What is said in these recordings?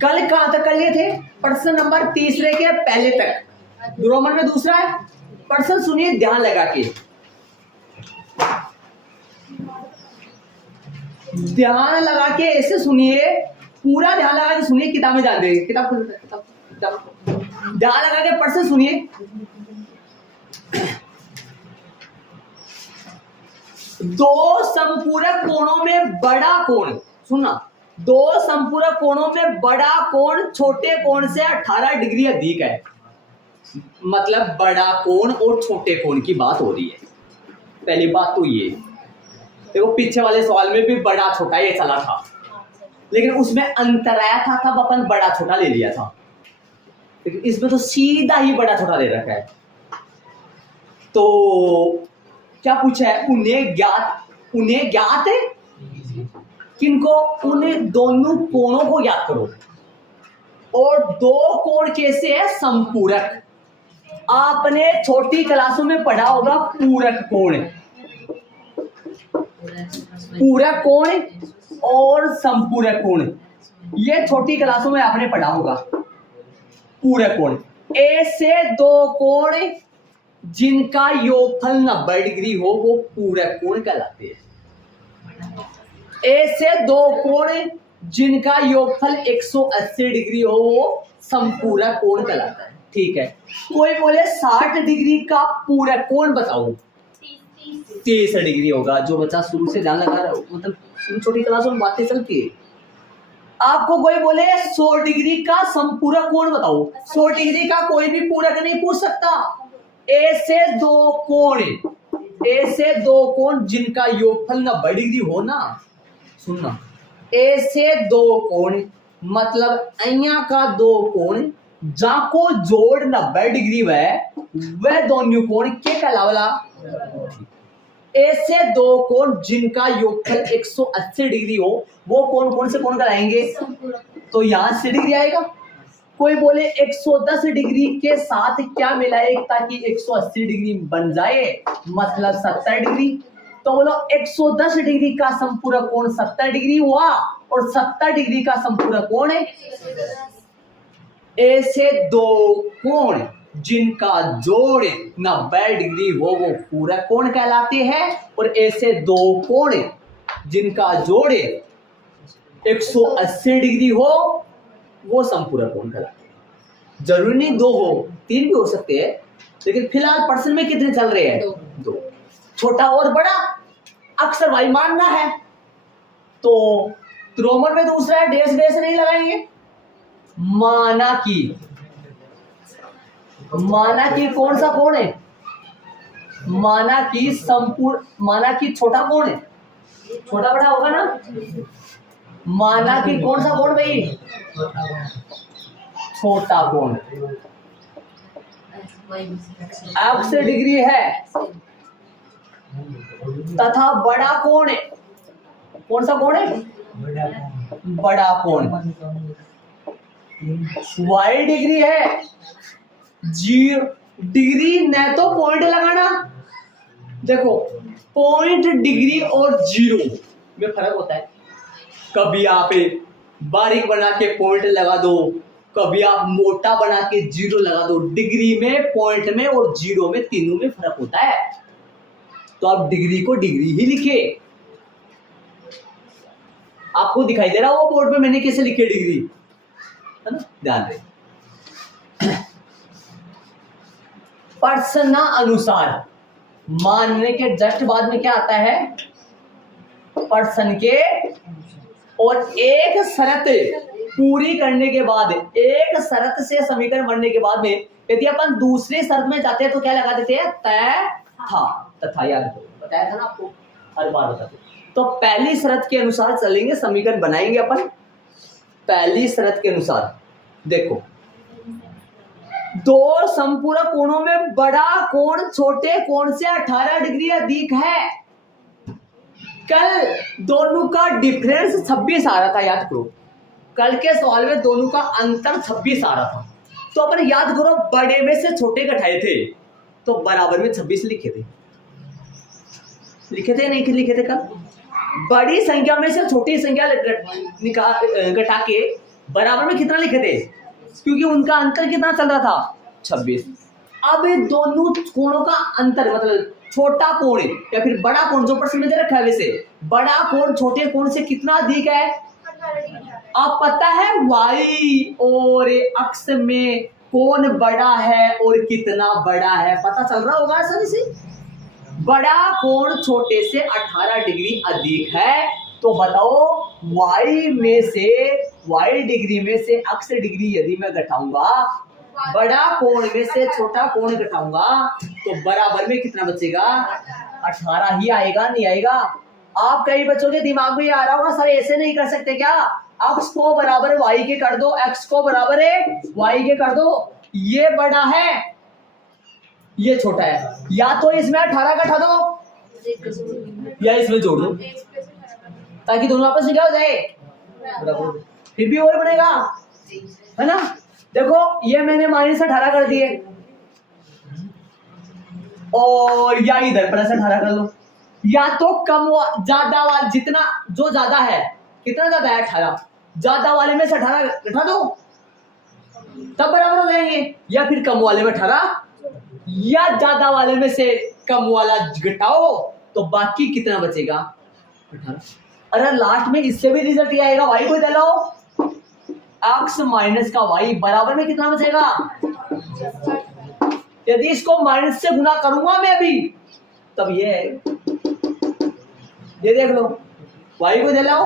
कल कहां तक कर लिए थे? प्रश्न नंबर तीसरे के पहले तक। रोमन में दूसरा है। प्रश्न सुनिए ध्यान लगा के, ध्यान लगा के ऐसे सुनिए, पूरा ध्यान लगा के सुनिए। किताब में ध्यान देंगे, किताब ध्यान लगा के प्रश्न सुनिए। दो संपूरक कोणों में बड़ा कोण, सुनना, दो संपूरक कोणों में बड़ा कोण छोटे कोण से 18 डिग्री अधिक है। मतलब बड़ा कोण और छोटे कोण की बात हो रही है। पहली बात तो ये देखो, पीछे वाले सवाल में भी बड़ा छोटा ये चला था, लेकिन उसमें अंतर आया था, तब अपन बड़ा छोटा ले लिया था। लेकिन इसमें तो सीधा ही बड़ा छोटा दे रखा है। तो क्या पूछा है? उन्हें ज्ञात है किनको? उन्हें दोनों कोणों को ज्ञात करो। और दो कोण कैसे है? संपूरक। आपने छोटी क्लासों में पढ़ा होगा पूरक कोण, पूरक कोण और संपूरक कोण, ये छोटी क्लासों में आपने पढ़ा होगा। पूरक कोण ऐसे दो कोण जिनका योगफल 90 डिग्री हो वो पूरक कोण कहलाते हैं। ऐसे दो कोण जिनका योगफल 180 डिग्री हो वो संपूरक कोण कहलाता है। ठीक है, कोई बोले 60 डिग्री का पूरक कोण बताओ, 30 डिग्री होगा। जो बच्चा शुरू से ध्यान लगा रहा हो, मतलब छोटी क्लासों में बातें चलती है। आपको कोई बोले 100 डिग्री का संपूरक कोण बताओ, 100 डिग्री का कोई भी पूरक नहीं पूछ सकता। ऐसे दो कोण जिनका योगफल 90 डिग्री हो ना, सुनना, ऐसे दो कोण मतलब अइया का दो कोण जाको जोड़ 90 डिग्री वह दोनों कोण के कहलावला। ऐसे दो कोण जिनका योगफल 180 डिग्री हो वो कौन से कोण कहलाएंगे? तो यहां से डिग्री आएगा। कोई बोले 110 डिग्री के साथ क्या मिलाए ताकि 180 डिग्री बन जाए, मतलब 70 डिग्री। तो बोलो 110 डिग्री का संपूरक कोण 70 डिग्री हुआ और 70 डिग्री का संपूरक कोण है। ऐसे दो कोण जिनका जोड़ 90 डिग्री हो वो पूरक कोण कहलाते हैं, और ऐसे दो कोण जिनका जोड़ 180 डिग्री हो वो संपूरक कोण कहलाते हैं। जरूरी नहीं दो हो, 3 भी हो सकते हैं, लेकिन फिलहाल प्रश्न में कितने चल रहे हैं? दो। छोटा और बड़ा अक्सर भाई मानना है, तो रोमन में दूसरा है, डेस नहीं लगाएंगे। माना की कौन सा कोण है? माना की छोटा कोण है, छोटा बड़ा होगा ना। माना की कौन सा कोण भाई? छोटा कोण 80 डिग्री है, तथा बड़ा कोण है, कौन सा कोण है? बड़ा कोण y डिग्री है। 0 डिग्री न तो पॉइंट लगाना, देखो पॉइंट डिग्री और 0 में फर्क होता है। कभी आप बारीक बना के पॉइंट लगा दो, कभी आप मोटा बना के 0 लगा दो। डिग्री में, पॉइंट में और 0 में, तीनों में फर्क होता है। तो आप डिग्री को डिग्री ही लिखे। आपको दिखाई दे रहा वो बोर्ड पे मैंने कैसे लिखे डिग्री, है ना? ध्यान दें। प्रश्न अनुसार मानने के जस्ट बाद में क्या आता है? प्रश्न के और एक शर्त पूरी करने के बाद, एक शर्त से समीकरण बनने के बाद में यदि अपन दूसरी शर्त में जाते हैं तो क्या लगा देते हैं? तथा याद करो, बताया था ना आपको, हर बार बताते। तो पहली शर्त के अनुसार चलेंगे, समीकरण बनाएंगे अपन। पहली शर्त के अनुसार देखो, दो संपूरक कोणों में बड़ा कोण छोटे कोण से 18 डिग्री अधिक है। कल दोनों का डिफरेंस 26 आ रहा था, याद करो। कल के सवाल में दोनों का अंतर 26 आ रहा था। तो अपन याद करो, बड़े में से छोटे घटाए थे तो बराबर में 26 लिखे थे नहीं लिखे थे? कल बड़ी संख्या में से छोटी संख्या घटा के बराबर में कितना लिखे थे, क्योंकि उनका अंतर कितना चल रहा था 26। अब दोनों कोणों का अंतर मतलब छोटा कोण या फिर बड़ा कोण जो प्रश्न में दे रखा है, वैसे बड़ा कोण छोटे कोण से कितना अधिक है। अब पता है y और अक्ष में कौन बड़ा है और कितना बड़ा है, पता चल रहा होगा सर इसे। बड़ा कोण छोटे से 18 डिग्री अधिक है, तो बताओ y में से y डिग्री में से अक्ष डिग्री यदि मैं घटाऊंगा, बड़ा कोण में से छोटा कोण घटाऊंगा, तो बराबर में कितना बचेगा 18 ही आएगा, नहीं आएगा। आप कई बच्चों के दिमाग में आ रहा होगा सर ऐसे नहीं कर सकते क्या, अक्ष को बराबर y के कर दो, x को बराबर है y के कर दो, ये बड़ा है ये छोटा है, या तो इसमें 18 घटा दो या इसमें जोड़ दो ताकि दोनों आपस में क्या हो जाए बराबर, फिर भी और बनेगा, है ना। देखो ये मैंने -18 कर दिए और या इधर +18 कर लो, या तो कम ज्यादा वाला जितना जो ज्यादा है, कितना ज्यादा है 18, ज्यादा वाले में से 18 घटा दो तब बराबर हो जाएंगे, या फिर कम वाले में 18 या ज्यादा वाले में से कम वाला घटाओ तो बाकी कितना बचेगा 18। अरे लास्ट में इससे भी रिजल्ट ये आएगा, y को डालो x माइनस का y बराबर में कितना बचेगा। यदि इसको माइनस से गुना करूंगा मैं अभी तब ये देख लो, y को दे लो,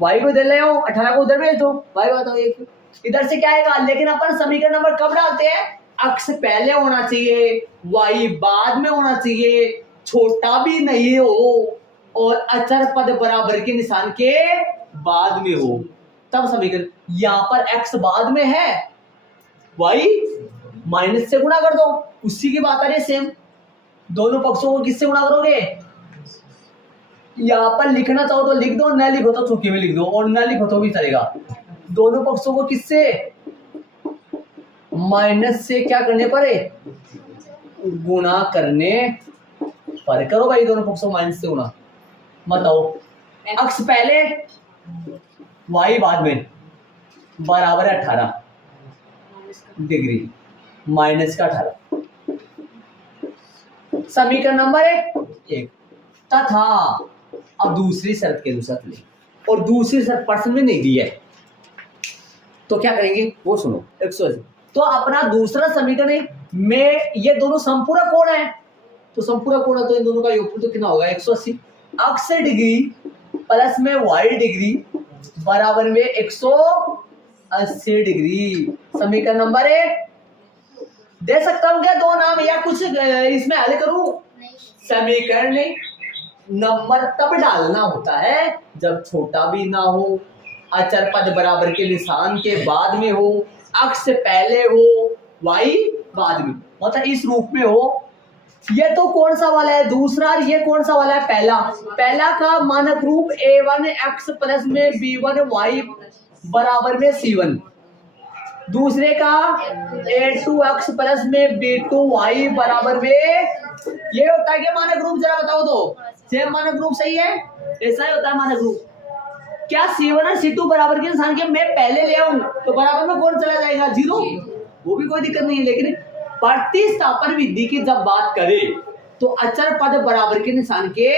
y को दे लो 18 को उधर भेज दो, y बताओ एक इधर से क्या आएगा। लेकिन अपन समीकरण नंबर कब डालते हैं, अक्ष पहले होना चाहिए y बाद में होना चाहिए, छोटा भी नहीं हो और अचर पद बराबर के निशान के बाद में हो, तब समीकरण। यहां पर x बाद में है, y माइनस से गुणा कर दो, उसी की बात आ रही है सेम। दोनों पक्षों को किससे गुणा करोगे, यहां पर लिखना चाहो तो लिख दो, न लिखो तो चुकी में लिख दो, और न लिखो तो भी चलेगा। दोनों पक्षों को किससे माइनस से क्या करने पर गुणा करने पर करो भाई, दोनों पक्षों माइनस से गुणा। बताओ अक्ष पहले y बाद में बराबर है 18 डिग्री माइनस का 18, समीकरण नंबर 1 तथा अब दूसरी शर्त के अनुसार ले, और दूसरी शर्त प्रश्न में नहीं दी है तो क्या करेंगे वो सुनो। 180 तो अपना दूसरा समीकरण में ये दोनों समपूरक कोण है, तो समपूरक कोण है तो इन दोनों का योगफल तो कितना होगा 180, अक्ष डिग्री प्लस में y डिग्री बराबर में 180 डिग्री। समीकरण नंबर 1 दे सकता हूं क्या दो नाम या कुछ इसमें हल करूं। समीकरण नंबर तब डालना होता है जब छोटा भी ना हो, अचर पद बराबर के निशान के बाद में हो, अक्ष से पहले हो, y बाद में, मतलब इस रूप में हो। ये तो कौन सा वाला है दूसरा, ये कौन सा वाला है पहला। पहला का मानक रूप a1 x प्लस में b1 y बराबर में c1, दूसरे का a2 x प्लस में b2 y बराबर में, ये होता है क्या मानक रूप, जरा बताओ तो सेम मानक रूप सही है, ऐसा ही होता है मानक रूप। क्या c1 और c2 बराबर के निशान के मैं पहले ले आऊं तो बराबर में कौन चला जाएगा 0, वो भी कोई दिक्कत नहीं है। लेकिन प्रतिस्थापन विधि की जब बात करें तो अचर पद बराबर के निशान के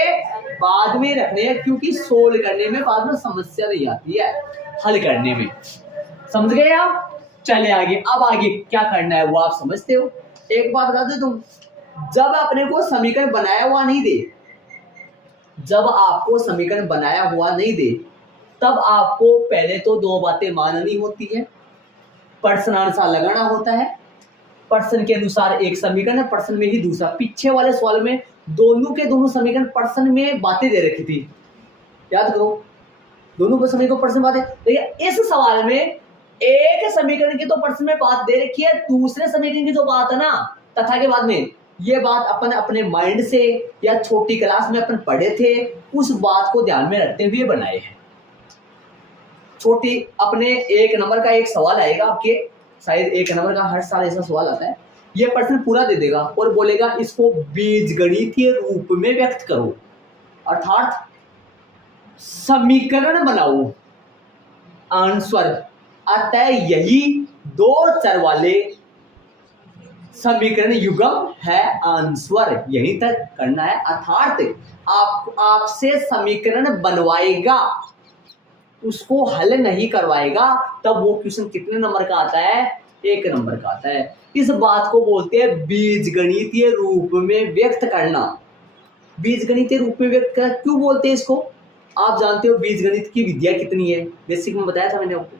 बाद में रखने हैं, क्योंकि सोल्व करने में बाद में समस्या नहीं आती है, हल करने में। समझ गए आप। चले आगे, अब आगे क्या करना है वो आप समझते हो। एक बात बता दो तुम, जब अपने को समीकरण बनाया हुआ नहीं दे, जब आपको समीकरण बनाया हुआ नहीं दे तब आपको पहले तो दो बातें माननी होती है, प्रश्नानुसार लगाना होता है। प्रश्न के अनुसार एक समीकरण है, प्रश्न में ही दूसरा। पीछे वाले सवाल में दोनों के दोनों समीकरण प्रश्न में बातें दे रखी थी, याद करो, दोनों को समीकरण प्रश्न बातें। देखिए इस सवाल में एक समीकरण की तो प्रश्न में बात दे रखी है, दूसरे समीकरण की जो बात है ना तथा के बाद में, ये बात अपन अपने माइंड से या छोटी क्लास में अपन पढ़े थे, उस बात को ध्यान में रखते हुए बनाए हैं। छोटी अपने एक नंबर का एक सवाल आएगा आपके, शायद एक नंबर का हर साल ऐसा सवाल आता है, ये प्रश्न पूरा दे देगा और बोलेगा इसको बीजगणितीय रूप में व्यक्त करो, अर्थात समीकरण बनाओ। आंसर। अतः यही दो चर वाले समीकरण युग्म है आंसर। यहीं तक करना है। अर्थात आपसे समीकरण बनवाएगा, उसको हल नहीं करवाएगा, तब वो क्वेश्चन कितने नंबर का आता है? 1 नंबर का आता है। इस बात को बोलते हैं बीजगणितीय रूप में व्यक्त करना। बीजगणितीय रूप में व्यक्त करना क्यों बोलते हैं इसको? आप जानते हो बीजगणित की विद्या कितनी है? बेसिक में बताया था मैंने आपको,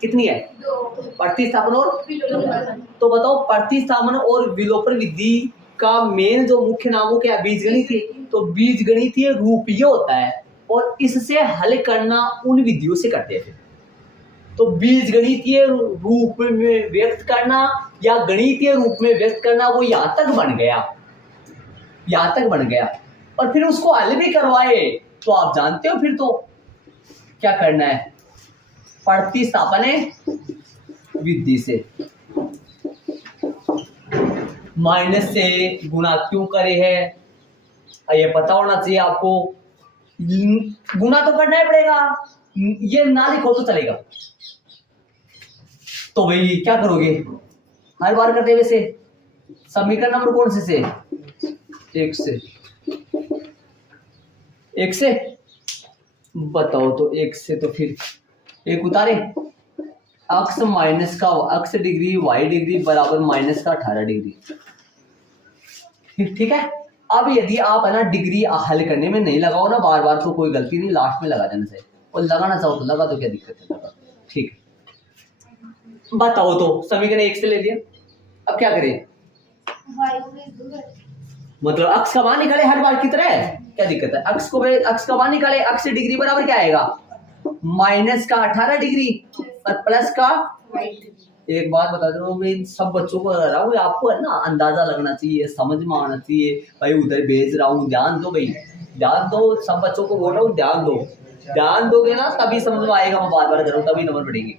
कितनी है? 2। प्रतिस्थापन और विलोपन। तो बताओ, प्रतिस्थापन और विलोपन विधि का मेन जो मुख्य नाम हो क्या? बीजगणितीय। तो बीजगणितीय रूप ये होता है, और इससे हल करना उन विधियों से करते थे। तो बीजगणितीय रूप में व्यक्त करना या गणितीय रूप में व्यक्त करना, वो यहां तक बन गया, और फिर उसको हल भी करवाए तो आप जानते हो फिर तो क्या करना है? प्रतिस्थापन विधि से। माइनस से गुणा क्यों करे है, ये पता होना चाहिए आपको। गुणा तो करना ही पड़ेगा, ये ना लिखो तो चलेगा। तो भाई क्या करोगे? हर बार करते वैसे समीकरण नंबर कौन से? 1 से। 1 से बताओ तो 1 से तो फिर 1 उतारे, अक्स माइनस का अक्स डिग्री वाई डिग्री बराबर माइनस का 18 डिग्री। ठीक है। अब यदि आप है ना डिग्री हल करने में नहीं लगाओ ना बार बार, तो कोई गलती नहीं, लास्ट में लगा देना चाहिए। और लगाना चाहो तो लगा दो, क्या दिक्कत है? लगा। ठीक है, बताओ तो समीकरण 1 से ले लिया, अब क्या करें? मतलब अक्स का मान निकाले हर बार की तरह, क्या दिक्कत है? अक्स का मान निकाले, अक्स डिग्री बराबर क्या आएगा? माइनस का 18 डिग्री और प्लस का। एक बात बता दो मैं सब बच्चों को लगा रहा हूँ, आपको है ना अंदाजा लगना चाहिए, समझ में आना चाहिए। भाई उधर भेज रहा हूँ, ध्यान दो भाई, ध्यान दो। सब बच्चों को बोल रहा हूँ ध्यान दो, ध्यान दोगे ना तभी समझ में आएगा। मैं बार बार कर रहा हूँ तभी नंबर बढ़ेंगे।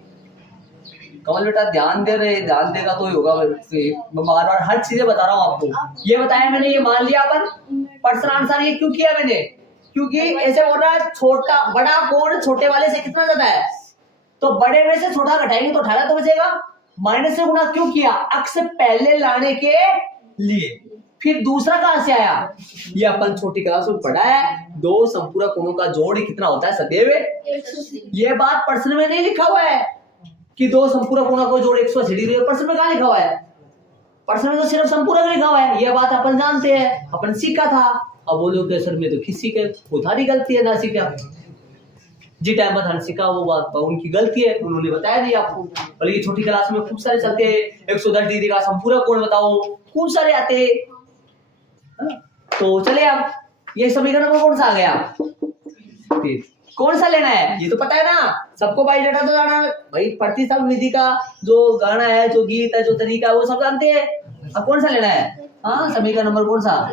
कमल बेटा ध्यान दे रहे, ध्यान देगा तो ही होगा। मैं बार बार हर चीजें बता रहा हूँ आपको। ये बताया मैंने, ये मान लिया अपन। पर्सन आंसर ये क्यों किया मैंने? क्योंकि ऐसे बोल रहा है छोटा बड़ा कोण छोटे वाले से कितना ज्यादा है, तो बड़े में से छोटा घटाएंगे तो 18 तो बचेगा। माइनस से गुणा क्यों किया? अक्स पहले लाने के लिए। फिर दूसरा कहां से आया? ये अपन छोटी क्लास में पढ़ा है, दो संपूरक कोणों का जोड़ कितना होता है? सदैव 180। ये बात प्रश्न में नहीं लिखा हुआ है कि दो संपूरक कोणों का जोड़ 180 डिग्री। प्रश्न में कहां लिखा हुआ है? प्रश्न में तो सिर्फ संपूरक लिखा हुआ है। ये बात अपन जानते हैं, अपन सीखा था। अब बोलो कि सर में तो किसी के उधारी गलती है, ना सीखा जी टाइम पर सीखा वो बात उनकी गलती है, उन्होंने बताया नहीं आपको। और ये छोटी क्लास में खूब सारे चलते हैं, 110 डिग्री का संपूरक कोण बताओ, खूब सारे आते हैं। तो चले अब ये समीकरण नंबर कौन सा आ गया? कौन सा लेना है ये तो पता है ना सबको। भाई डाटा तो जाना भाई, प्रतिस्थापन विधि का जो गाना है, जो गीत है, जो तरीका है, वो सब जानते हैं। अब कौन सा लेना है? हाँ, समीकरण नंबर कौन सा?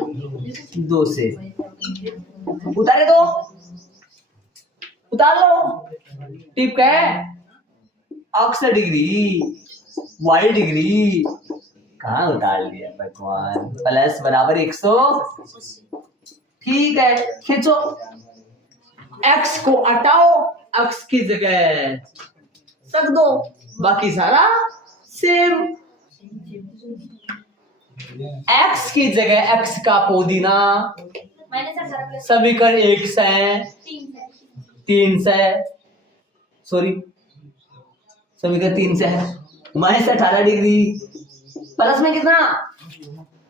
2 से। उतारे दो, उतार लो। टिप क्या है? अक्स डिग्री वाई डिग्री कहाँ उतार लिया भगवान? प्लस बराबर 100। ठीक है, खींचो। एक्स को हटाओ, एक्स की जगह रख दो, बाकी सारा सेम। एक्स की जगह एक्स का पुदीना, समीकरण 1 से 3 से, सॉरी समीकरण 3 से है माइनस 18 डिग्री प्लस में कितना?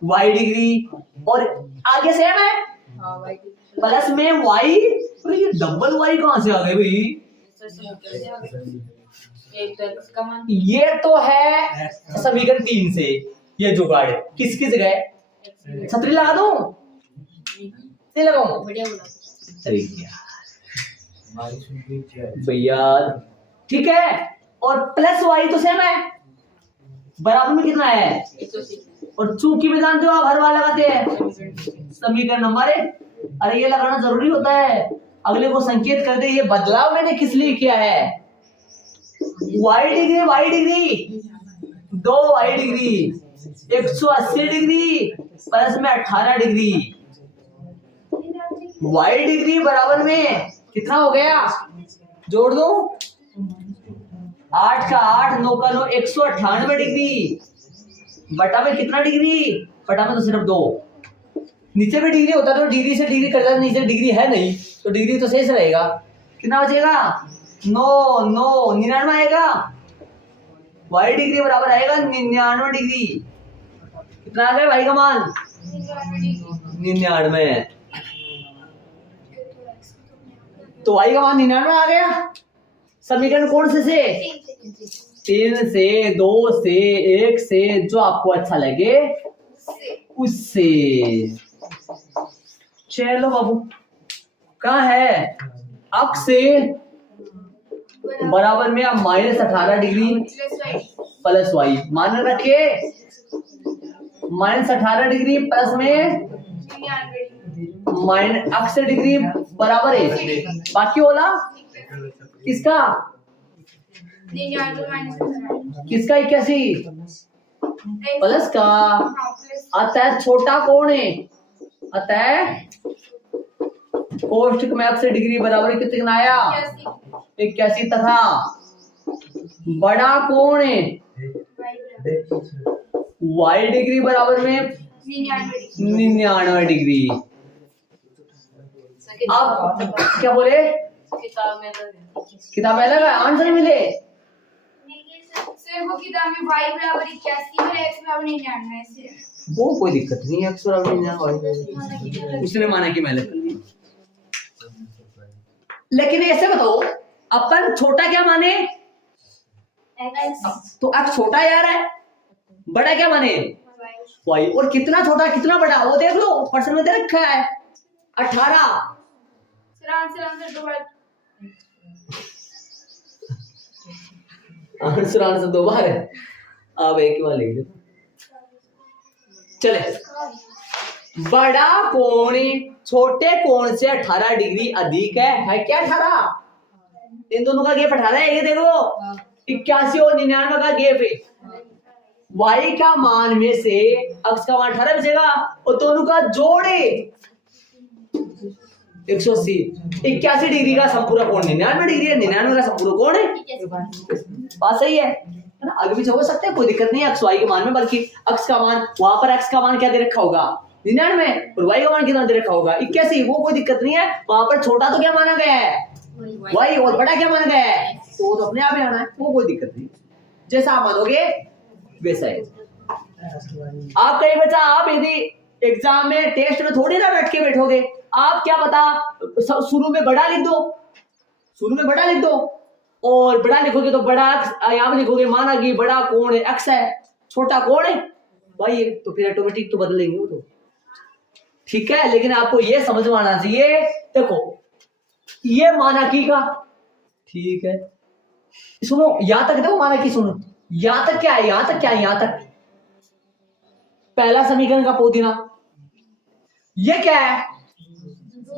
वाई डिग्री, और आगे सेम है प्लस में वाई। ये डबल वाई कहां से आ गए भाई? ये तो है समीकरण 3 से। ये जुगाड़ किसकी जगह? छतरी लगा दो, नहीं लगाऊं? अरे भैया ठीक है। और प्लस वाई तो सेम है, बराबर में कितना है? और चूंकि में जानते हो आप हर बार लगाते हैं समीकरण नंबर 1। अरे ये लगाना जरूरी होता है, अगले को संकेत कर दे ये बदलाव मैंने किस लिए किया है। Y degree 2 Y degree 180 degree plus में 18 डिग्री। वाई डिग्री बराबर में कितना हो गया? जोड़ दो 8 का 8, 9 का 9, 198 डिग्री। बटा में कितना डिग्री? बटा में तो सिर्फ 2। नीचे भी डिग्री होता तो डिग्री से डिग्री कट जाता, नीचे डिग्री है नहीं तो डिग्री तो शेष रहेगा। कितना बचेगा? 9 9 99 आएगा। y डिग्री बराबर आएगा 99 डिग्री। कितना आ गया y का मान? 99। तो y का मान 99 आ गया। समीकरण कौन से 3 से 2 से 1 से, जो आपको अच्छा लगे उससे। चलो बाबू, कहाँ है? अक्ष से बराबर में आप -18 डिग्री प्लस y मान रखे, -18 डिग्री प्लस में अक्ष डिग्री बराबर है। बाकी होला किसका? किसका? 81 प्लस का। अतः छोटा कौन है? अतः कोष्ठक में अक्ष डिग्री बराबर कितना आया? 81 तथा बड़ा कौन है? y डिग्री बराबर में 99 डिग्री। अब क्या बोले? किताब में अलग है, आंसर मिले। वो किताब में y बराबर 81 और x बराबर 99 से। वो कोई दिक्कत नहीं है, x बराबर 99 उसने माना कि मैं अलग कर लिया। लेकिन ऐसे बताओ, अपन छोटा क्या माने? तो x छोटा यार है, बड़ा क्या माने? y। और कितना छोटा कितना बड़ा वो देख लो, प्रश्न में दे रखा है 18। आंसर दो बार है, अब एक बार लिख दो। चले, बड़ा कोण छोटे कोण से 18 डिग्री अधिक है क्या 18? इन दोनों का गेप 18 है, ये देखो 81 और 99 का गेप है। y का मान में से अक्ष का मान 18 बचेगा और दोनों का जोड़े 180। 81 डिग्री का संपूर्ण कोण 99 डिग्री है, 99 का संपूर्ण कोण है। बात सही है ना? आगे पीछे हो सकते हैं, कोई दिक्कत नहीं है अक्ष y के मान में, बल्कि अक्ष का मान वहां पर x का मान क्या दे रखा होगा 99 और y का मान कितना दे रखा होगा 81। वो कोई दिक्कत नहीं है, वहां पर छोटा तो क्या माना गया है y और बड़ा क्या माना गया है, तो अपने आप ही आना है, वो कोई दिक्कत नहीं। जैसा आप मानोगे वैसा है। आप कहीं बच्चा, आप यदि एग्जाम में टेस्ट में थोड़ी ना बैठ के बैठोगे, आप क्या पता शुरू में बड़ा लिख दो, शुरू में बड़ा लिख दो और बड़ा लिखोगे तो बड़ा यहाँ पे लिखोगे माना कि बड़ा कोण है x है, छोटा कोण है y है, तो फिर ऑटोमेटिक तो बदलेंगे वो तो, ठीक है। लेकिन आपको ये समझ में आना चाहिए, देखो ये माना की का ठीक है, सुनो यहां तक देखो, माना की सुनो, यहां तक क्या है, यहां तक क्या है, यहां तक पहला समीकरण का पोतीना, ये क्या है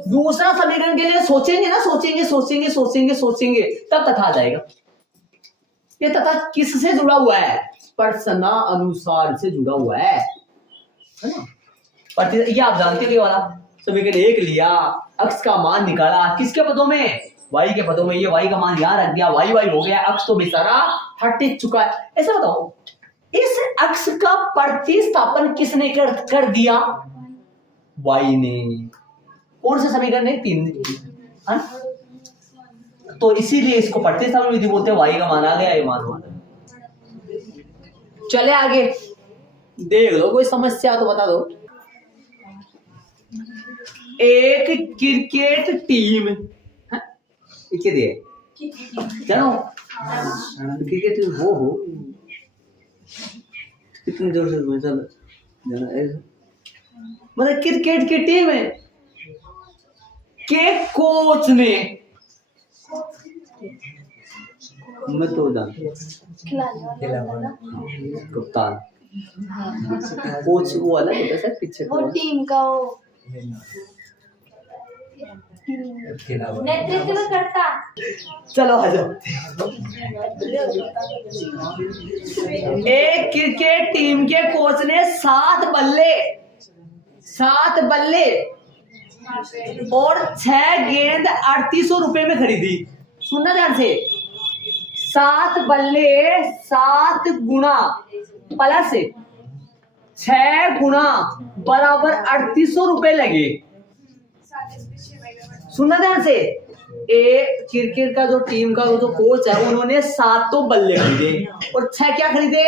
दूसरा समीकरण के लिए सोचेंगे ना, सोचेंगे सोचेंगे सोचेंगे सोचेंगे तब तथा आ जाएगा। ये तथा किससे जुड़ा हुआ है? प्रश्नानुसार से जुड़ा हुआ है ना। ये आप जानते हो, ये वाला समीकरण 1 लिया, अक्ष का मान निकाला, किसके पदों में? y के पदों में। ये y का मान यहां रख दिया, y हो गया, अक्ष तो बेचारा हट चुका है। ऐसा बताओ, इस अक्ष का प्रतिस्थापन किसने कर दिया? y ने। कौन से समीकरण ने? 3। तो इसीलिए इसको प्रतिस्थापन विधि बोलते हैं। y का मान आ गया, ये मान आ गया। चले आगे देख लो, कोई समस्या तो बता दो। एक क्रिकेट टीम जानो, क्रिकेट टीम हो कितनी जोर से चल, मतलब क्रिकेट की टीम है के कोच ने, मैं तो जानता कप्तान, कोच वो अलग होता है सर, पीछे वो टीम का वो नेतृत्व करता। चलो आ जाओ। एक क्रिकेट टीम के कोच ने 7 बल्ले और 6 गेंद 3800 रुपए में खरीदी। सुनना ध्यान से, 7 बल्ले 7 गुना प्लस 6 गुना बराबर 3800 रुपए लगे। सुनना ध्यान से, क्रिकेट का जो टीम का जो कोच है उन्होंने 7 तो बल्ले खरीदे और 6 क्या खरीदे,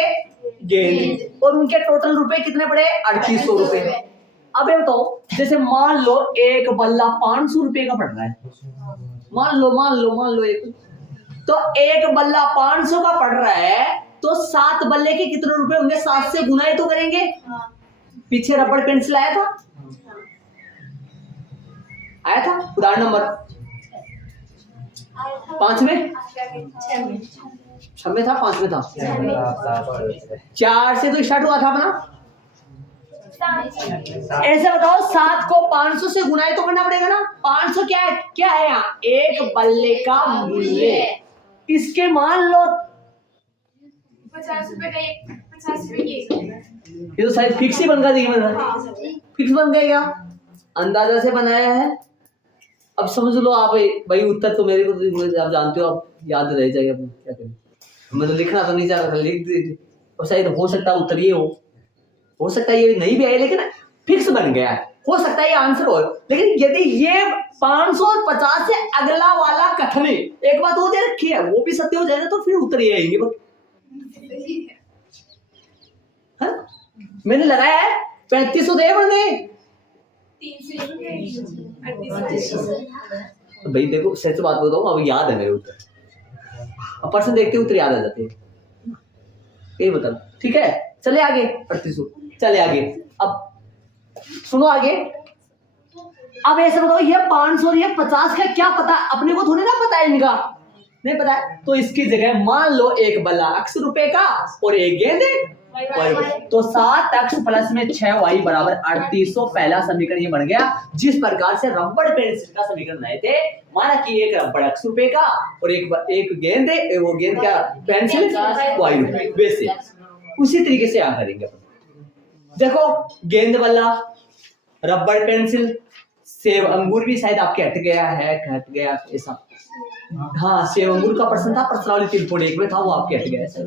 गेंद, और उनके टोटल रुपए कितने पड़े, 3800 रुपए। अब ये बताओ, जैसे मान लो एक बल्ला 500 रुपए का पड़ रहा है, मान लो एक, तो एक बल्ला 500 का पड़ रहा है, तो 7 बल्ले के कितने रुपए होंगे, 7 से गुना ही तो करेंगे। पीछे रबड़ पेंसिल आया था उदाहरण नंबर 5 में, 6 में था, 5 में था, 4 से तो स्टार्ट हुआ था अपना। ऐसे बताओ, 7 को 500 से गुना ही तो करना पड़ेगा ना। 500 क्या है यहाँ, एक बल्ले का मूल्य। इसके मान लो 50 रुपए का एक, 50 रुपए की, ये तो शायद फिक्स ही बन गया, फिक्स बन गया, अंदाजा से बनाया है। अब समझ लो आप भाई, उत्तर तो मेरे को आप जानते हो, आप याद रह जाएगा, क्या करें, मैं तो लिखना तो नहीं चाह रहा था, लिख दीजिए। और शायद हो सकता है उत्तर ये हो सकता है ये नहीं भी आए, लेकिन फिक्स बन गया है, हो सकता है ये आंसर हो। लेकिन यदि ये 500 और 50 से अगला वाला कथन एक बात वो दे रखी है, वो भी सत्य हो जाएगा, तो फिर उत्तर ये आएंगे। हाँ? मैंने लगाया है 3500 दे बंदे, 300 भाई देखो सच बात बताओ, अब याद है मेरे उत्तर, अब पर्सन देखते उत्तर याद आ जाते हैं, यही बता, ठीक है। चले आगे, 3800, चले आगे। अब सुनो आगे, अब ऐसे बताओ, ये 500 और ये 50 का क्या पता, अपने को थोड़ी ना पता है, इनका नहीं पता है, तो इसकी जगह मान लो एक बल्ला x रुपए का और एक गेंद y, तो 7x प्लस में 6y बराबर 3800, पहला समीकरण ये बन गया। जिस प्रकार से रबड़ पेंसिल का समीकरण बनाए थे, माना कि एक रबड़ x रुपए का और एक गेंद है, वो गेंद क्या, पेंसिल y रुपए, वैसे उसी तरीके से यहाँ करेंगे अपन। देखो, गेंद बल्ला, रबड़ पेंसिल, सेब अंगूर भी शायद आपके हट गया ऐसा, हाँ सेब अंगूर का प्रश्न था, प्रश्नावली 3.1 में था, वो आपके हट गया ऐसा।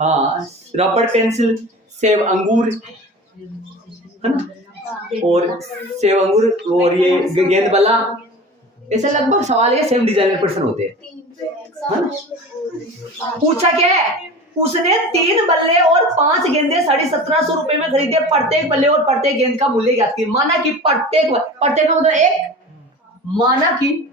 हाँ, रबड़ पेंसिल, सेब अंगूर है ना, और सेब अंगूर और ये गेंद बल्ला, ऐसे लगभग सवाल ये सेम डिजाइन में प्रश्न होते हैं। पूछा क्या है, उसने 3 बल्ले और 5 गेंदे 1750 रुपए में खरीदे, प्रत्येक बल्ले और प्रत्येक गेंद का मूल्य ज्ञात की। माना कि प्रत्येक का मतलब एक, माना कि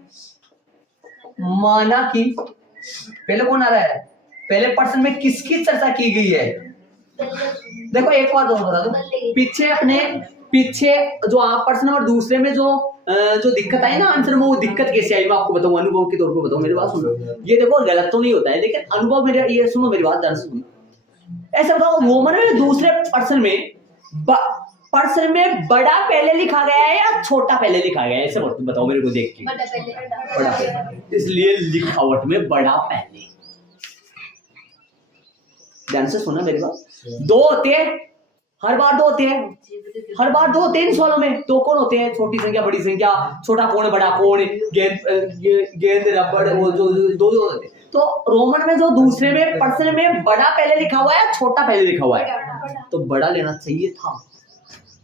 पहले कौन आ रहा है, पहले पर्सन में किसकी चर्चा की गई है। देखो एक बात और बता दो, पीछे जो आप पर्सन और दूसरे में जो दिक्कत आई ना आंसर में, वो दिक्कत कैसे आई मैं आपको बताऊं, अनुभव के तौर पे बताऊं। मेरी बात सुनो, ये देखो गलत तो नहीं होता है, लेकिन अनुभव मेरे, ये सुनो मेरी बात ध्यान से सुनो। ऐसा बताओ, रोमन में दूसरे पर्सन में बड़ा पहले लिखा गया है या छोटा पहले लिखा गया है, ऐसे बताओ मेरे को देख के। बड़ा पहले, इसलिए लिखावट में बड़ा पहले। ध्यान से सुना मेरी बात, 2 होते हैं, हर बार 2 होते हैं, इन सवालों में 2 कौन होते हैं, छोटी संख्या बड़ी संख्या, छोटा कौन बड़ा कौन, गेंद रबड़, वो जो 2 होते हैं। तो रोमन में जो दूसरे में पर्सन में बड़ा पहले लिखा हुआ है, छोटा पहले लिखा हुआ है, तो बड़ा लेना चाहिए था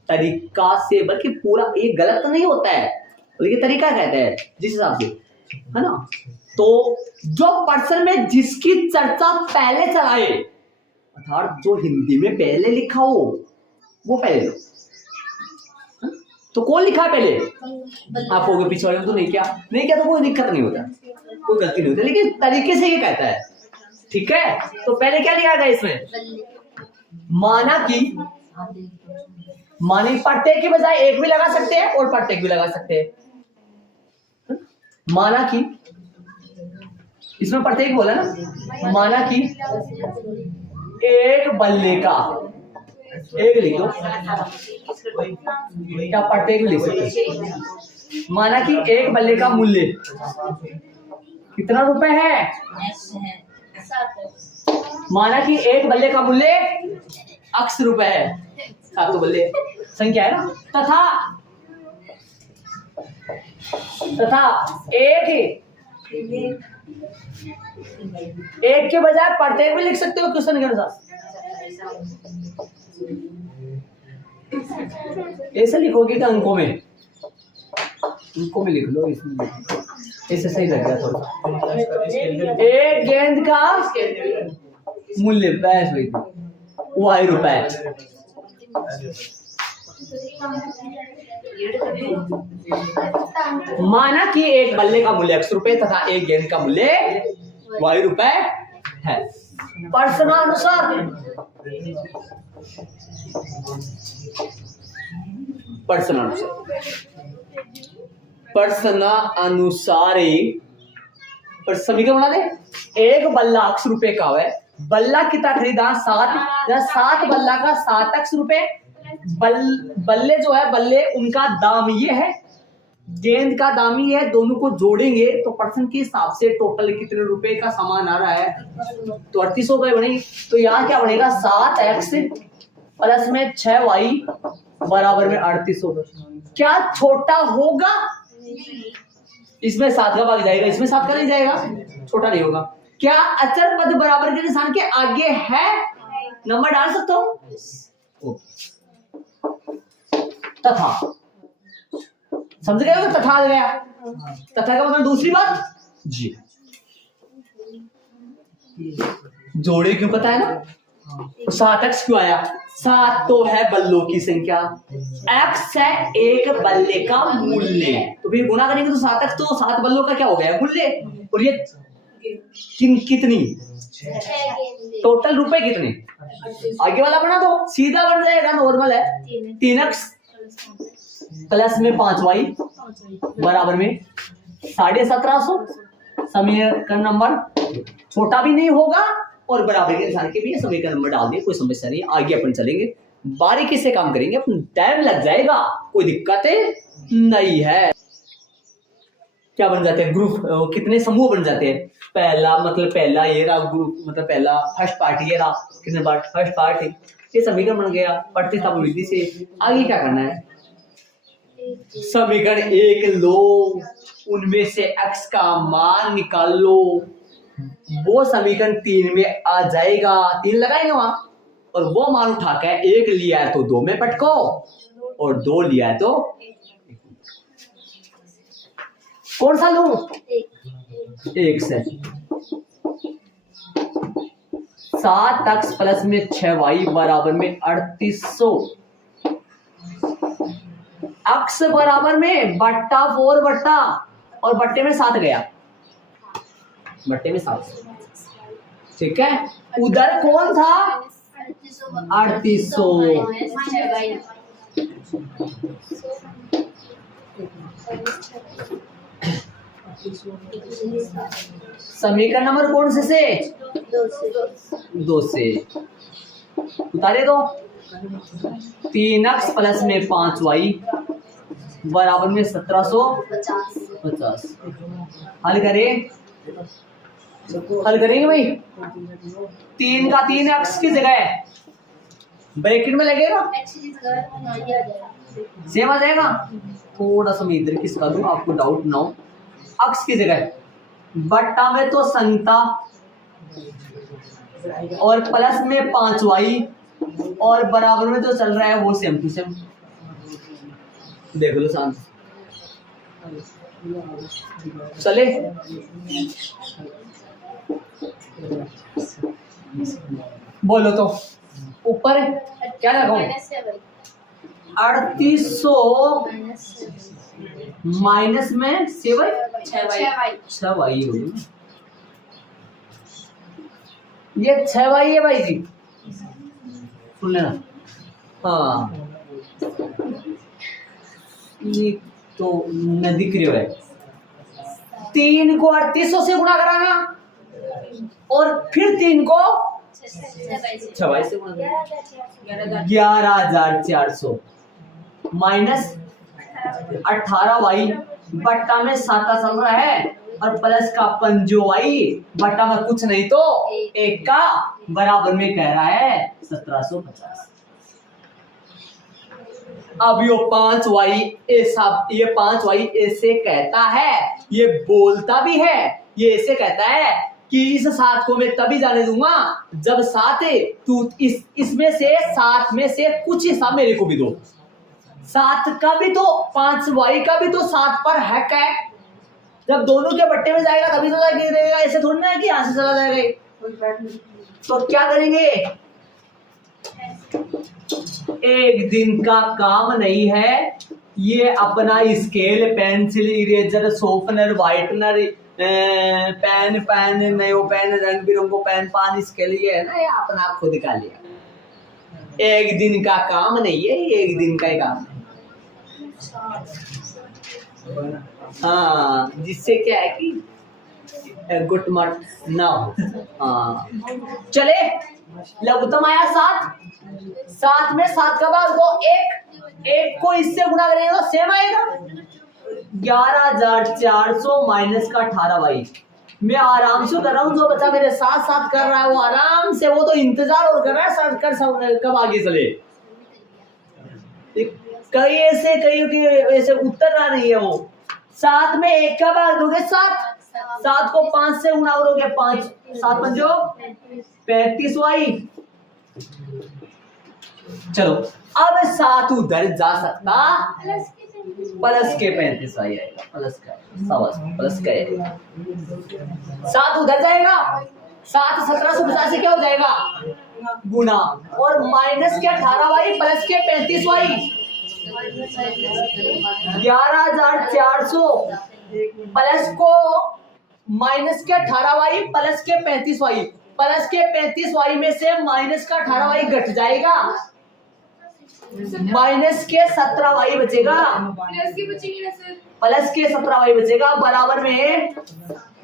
तरीका से, बल्कि पूरा ये गलत नहीं होता है, लेकिन तरीका कहते हैं जिस हिसाब से, है ना। तो जो पर्सन में जिसकी चर्चा पहले चलाए, अर्थात जो हिंदी में पहले लिखा हो वो पहले लो। तो कौन लिखा पहले, आप हो गए पीछे वाले, तो नहीं क्या तो कोई दिक्कत नहीं होता, कोई गलती नहीं होती, लेकिन तरीके से ये कहता है, ठीक है। तो पहले क्या लिखा गया इसमें, माना प्रत्येक के बजाय एक भी लगा सकते हैं और प्रत्येक भी लगा सकते हैं। माना कि इसमें प्रत्येक बोला ना, माना कि एक बल्ले का, एक लिख दो, क्या प्रत्येक लिख सकते। माना कि एक बल्ले का मूल्य कितना रुपए है, माना कि एक बल्ले का मूल्य x रुपए है, 7 बल्ले संख्या है ना, तथा एक एक के बजाय प्रत्येक भी लिख सकते हो क्वेश्चन के अनुसार। ऐसे लिखोगे कि अंकों में लिख लो, इसमें ऐसे सही लग गया थोड़ा। एक गेंद का मूल्य वाई रुपए। माना कि एक बल्ले का मूल्य x रुपए तथा एक गेंद का मूल्य y रुपए है। प्रश्नानुसार समीकरण बना दे। एक बल्ला x रुपए का है, बल्ला कितना खरीदा 7 बल्ला का 7x रुपए। बल्ले जो है, बल्ले उनका दाम ये है, गेंद का दाम ही है, दोनों को जोड़ेंगे तो पर्सन के हिसाब से टोटल कितने रुपए का सामान आ रहा है, तो 3800 रुपए बनेगी। तो यहाँ क्या बनेगा 7x प्लस में 6y बराबर में 3800। क्या छोटा होगा? इसमें 7 का भाग जाएगा, इसमें 7 का नहीं जाएगा, छोटा नहीं होगा। क्या अचर पद बराबर के निशान के आगे है? नंबर डाल सकता हूं। तथा समझ गए हो? तथा आ गया। तथा का मतलब दूसरी बात जी, जोड़े क्यों पता है ना, 7x क्यों आया? 7 तो है बल्लों की संख्या, x है एक बल्ले का मूल्य, तो फिर गुना करेंगे तो 7x, तो 7 बल्लों का क्या हो गया मूल्य। और ये कितनी टोटल रुपए कितने, आगे वाला बना दो, सीधा बन जाएगा, नॉर्मल है। 3x प्लस में 5y बराबर में 1750। समीकरण नंबर छोटा भी नहीं होगा और बराबर के निशान के भी समीकरण नंबर डाल दिए, कोई समस्या नहीं। आगे अपन चलेंगे, बारीकी से काम करेंगे, अपन टाइम लग जाएगा, कोई दिक्कत नहीं है। क्या बन जाते हैं ग्रुप, कितने समूह बन जाते हैं? पहला ये रहा ग्रुप, मतलब पहला फर्स्ट पार्ट ये रहा, कितने पार्ट, फर्स्ट पार्ट है, ये समीकरण बन गया प्रतिस्थापन विधि से। आगे क्या करना है, समीकरण 1 लो, उनमें से x का मान निकाल लो, वो समीकरण 3 में आ जाएगा, 3 लगाएंगे वहां, और वो मान उठा के 1 लिया है तो 2 में पटको, और 2 लिया है तो कौन सा लूं? 1 से 7x प्लस में 6y बराबर में 3800। x बराबर में बट्टा 4 बट्टा, और बट्टे में 7 गया, बट्टे में 7, ठीक है। उधर कौन था? 3800। समीकरण नंबर कौन से 2 से उतारे दो। 3x प्लस में 5y बराबर में 1750। हल करेंगे भाई। 3 का 3x की जगह ब्रैकेट में लगेगा, सेम आ जाएगा। थोड़ा सा मैं इधर किसका दूं, आपको डाउट ना हो। x की जगह बट्टा में तो संता, और प्लस में 5y, और बराबर में जो चल रहा है वो सेम टू सेम, देख लो शांत चले। बोलो तो ऊपर क्या लगाओ? 3800 माइनस में 6y होगी, ये 6y है भाई जी, सुन लेना। हाँ ये तो न दिख रही है, 3 को 3800 से गुणा कराना, और फिर 3 को 6y से गुणा करना, 11400 माइनस 18y बट्टा में 7 चल रहा है, और प्लस का पंजोई बट्टा में कुछ नहीं तो 1 का बराबर में कह रहा है 1750। अब यो 5y ऐसा, ये 5y ऐसे कहता है, ये बोलता भी है ये ऐसे कहता है कि इस 7 को मैं तभी जाने दूंगा जब 7 है तू इसमें से 7 में से कुछ हिस्सा मेरे को भी दो। 7 का भी तो 5y का भी तो 7 पर हक है। जब दोनों के बट्टे में जाएगा तभी तो जाके रहेगा, ऐसे थोड़ी ना है कि यहां से चला जाएगा। तो क्या करेंगे, एक दिन का काम नहीं है ये। अपना scale, pencil, eraser, sharpener, whitener, pen नयो पेन, रंग बिरंगो पेन, पान, स्केल, ये है ना, ये अपना खुद का लिया। एक दिन का काम नहीं है, एक दिन का ही काम है। हाँ, जिससे क्या है कि गुटमट ना हो। हाँ चले, लघुत्तम आया 7 में 7 का भाग दो, एक को इससे गुणा करेंगे तो सेम आएगा। 11,400 माइनस का 18y। मैं आराम से कर रहा हूँ, जो बच्चा मेरे साथ साथ कर रहा है वो आराम से, वो तो इंतजार और कर रहा है सर कर कब आगे चले। कई ऐसे उत्तर ना नहीं है वो। 7 में 1 का भाग दोगे 7 को 5 से गुणा करोगे 5, 7 पंजो 35y। चलो अब 7 उधर जा सकता, प्लस के 35 आई आएगा, प्लस का आएगा। 7 उधर जाएगा, 7 1750 से क्या हो जाएगा गुना, और माइनस के 18y प्लस के 35y। 11,400 प्लस को माइनस के 18y प्लस के 35y, प्लस के 35y में से माइनस का 18y घट जाएगा, माइनस के 17y बचेगा, प्लस के 17y बचेगा। बराबर में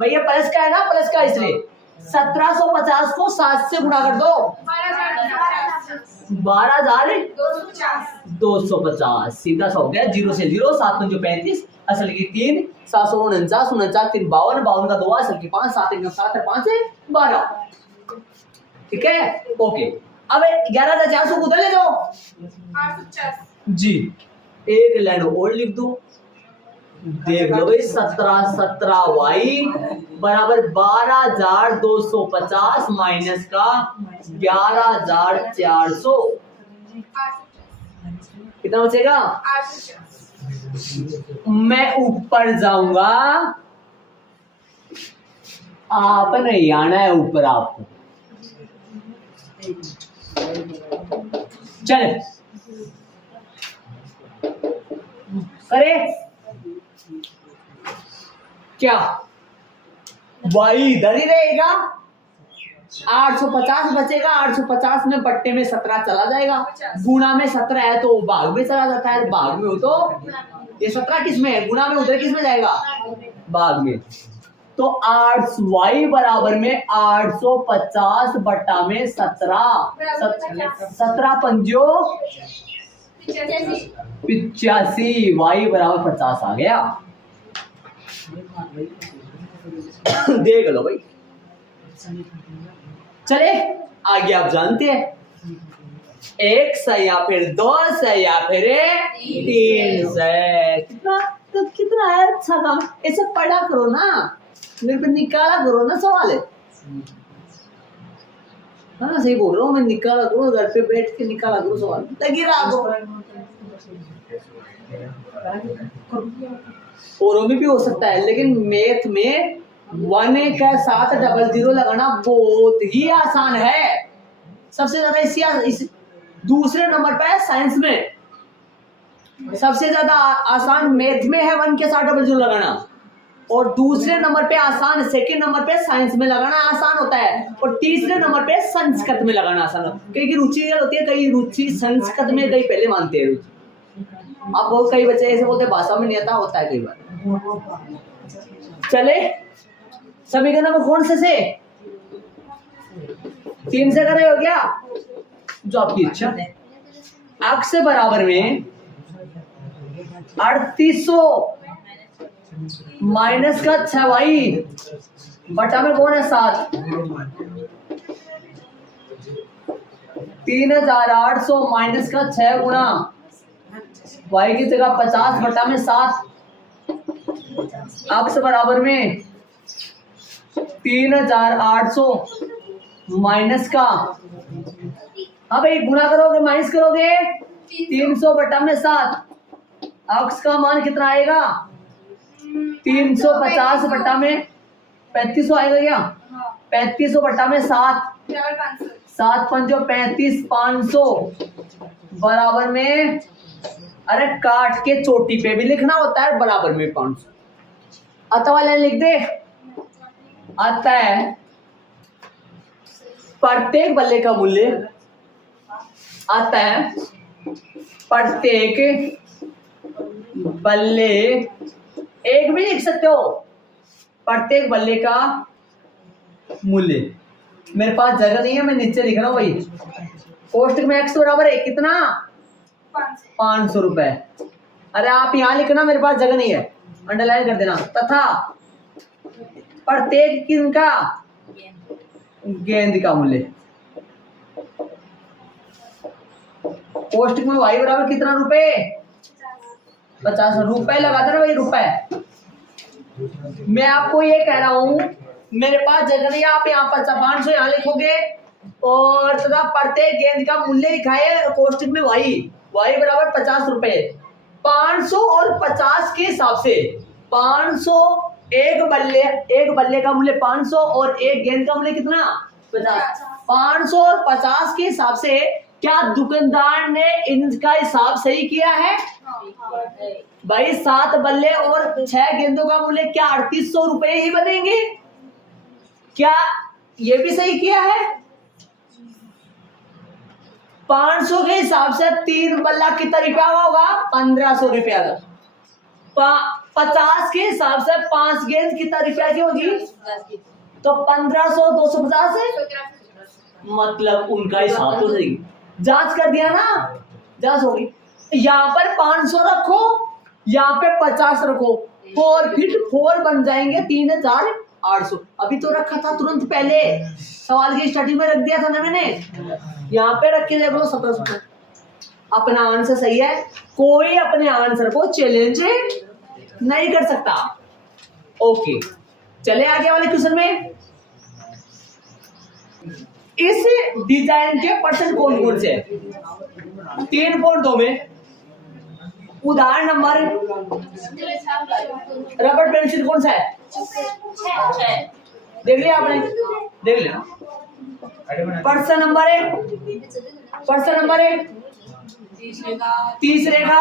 भैया प्लस का है ना, प्लस का, इसलिए 1750 को 7 से गुणा कर दो, 12,250 सीधा सा हो गया। 0 से 0, 7 पंजो 35, असल की 3, 749, 49 3 52, 52 का 2, असल की 5, 7 1 7 5 है 12। ठीक है, ओके। अब 11,400 को उधर ले जाओ 850 जी, एक लाइन और लिख दो, देख लो भाई। 17y बराबर 12,250 माइनस का 11,400, कितना बचेगा? 850। मैं ऊपर जाऊंगा, आप नहीं आना है ऊपर आपको। चले करे क्या, y इधर ही रहेगा, 850 बचेगा, 850 में बट्टे में 17 चला जाएगा, गुणा में 17 है तो भाग में चला जाता है, भाग में हो तो ये 17 किस में है, गुणा में उधर किस में जाएगा, भाग में। तो 8y बराबर में 850 बट्टा में 17, 17 पंजो 85, y बराबर 50 आ गया। देख लो भाई। चले आगे, आप जानते हैं 1 से या फिर 2 से या फिर 3 से, कितना है अच्छा काम। ऐसे पढ़ा करो ना, मेरे पे निकाला करो ना सवाल है। हाँ सही बोल रहा हूँ मैं, निकाला करो, घर पे बैठ के निकाला करो सवाल, लगी रहा दो। औरों में भी हो सकता है, लेकिन मैथ में 1 के साथ 00 लगाना बहुत ही आसान है। सबसे ज्यादा इस दूसरे नंबर पे साइंस में सबसे ज्यादा आसान मैथ में है 1 के साथ 00 लगाना, और दूसरे नंबर पे आसान, सेकंड नंबर पे साइंस में लगाना आसान होता है, और तीसरे नंबर पे संस्कृत में लगाना आसान होता है। कई रुचि होती है, कई रुचि संस्कृत में, कई पहले मानते हैं रुचि। आप बहुत कई बच्चे ऐसे बोलते हैं भाषा में नहीं आता, होता है कई बार। चले सभी का नंबर कौन से 3 से करे हो गया, जो आपकी इच्छा। अक्ष से बराबर में 3800 माइनस का 6y बटा में कौन है 7, 3,800 माइनस का 6 गुणा y की जगह 50 बटा में 7, अक्ष बराबर में 3800 माइनस का, हाँ भाई गुना करोगे माइनस करोगे 300 बटा में 7, अक्स का मान कितना आएगा 350 बटा में 3500 आएगा क्या, 3500 बटा में 7, 7 पंचो 35, 500 बराबर में, अरे काट के चोटी पे भी लिखना होता है बराबर में 500, अतः वाले लिख दे, अतः प्रत्येक बल्ले का मूल्य, अतः प्रत्येक बल्ले, एक भी लिख सकते हो, प्रत्येक बल्ले का मूल्य, मेरे पास जगह नहीं है मैं नीचे लिख रहा हूं भाई, कोष्टक में x बराबर है कितना 500 रुपए, अरे आप यहां लिखना मेरे पास जगह नहीं है, अंडरलाइन कर देना, तथा प्रत्येक किनका गेंद का मूल्य, कोष्टक में y बराबर कितना रुपए 50 रुपए लगा देना भाई, रुपए, मैं आपको ये कह रहा हूं मेरे पास जगह नहीं है, आप यहाँ पर 500 यहाँ लिखोगे और तथा प्रत्येक गेंद का मूल्य लिखा है कोष्टक में y बराबर 50 रुपए, 500 और 50 के हिसाब से 500 एक बल्ले का मूल्य 500 और एक गेंद का मूल्य कितना 50, 500 और 50 के हिसाब से क्या दुकानदार ने इनका हिसाब सही किया है भाई, 7 बल्ले और 6 गेंदों का मूल्य क्या 3800 रुपए ही बनेंगे, क्या ये भी सही किया है, 500 के हिसाब से 3 बल्ला कितना रुपया होगा 1500 रुपया का, 50 के हिसाब से 5 गेंद कितना रुपया की होगी, तो 1500 250 है, मतलब उनका हिसाब तो सही, जांच कर दिया ना, जांच होगी, यहाँ पर 500 रखो यहाँ पे 50 रखो, 4 फीट 4 बन जाएंगे 3800, अभी तो रखा था तुरंत पहले, सवाल की स्टार्टिंग में रख दिया था ना मैंने, यहाँ पे रख के देख लो 1700, अपना आंसर सही है, कोई अपने आंसर को चैलेंज नहीं कर सकता। ओके चले आगे वाले क्वेश्चन में, इस डिजाइन के पर्सन कौन कौन से 3.2 में, उदाहरण नंबर, रबर पेंसिल कौन सा है, देख लिया आपने, देख लिया, पर्सन नंबर है, पर्सन नंबर है, तीसरे का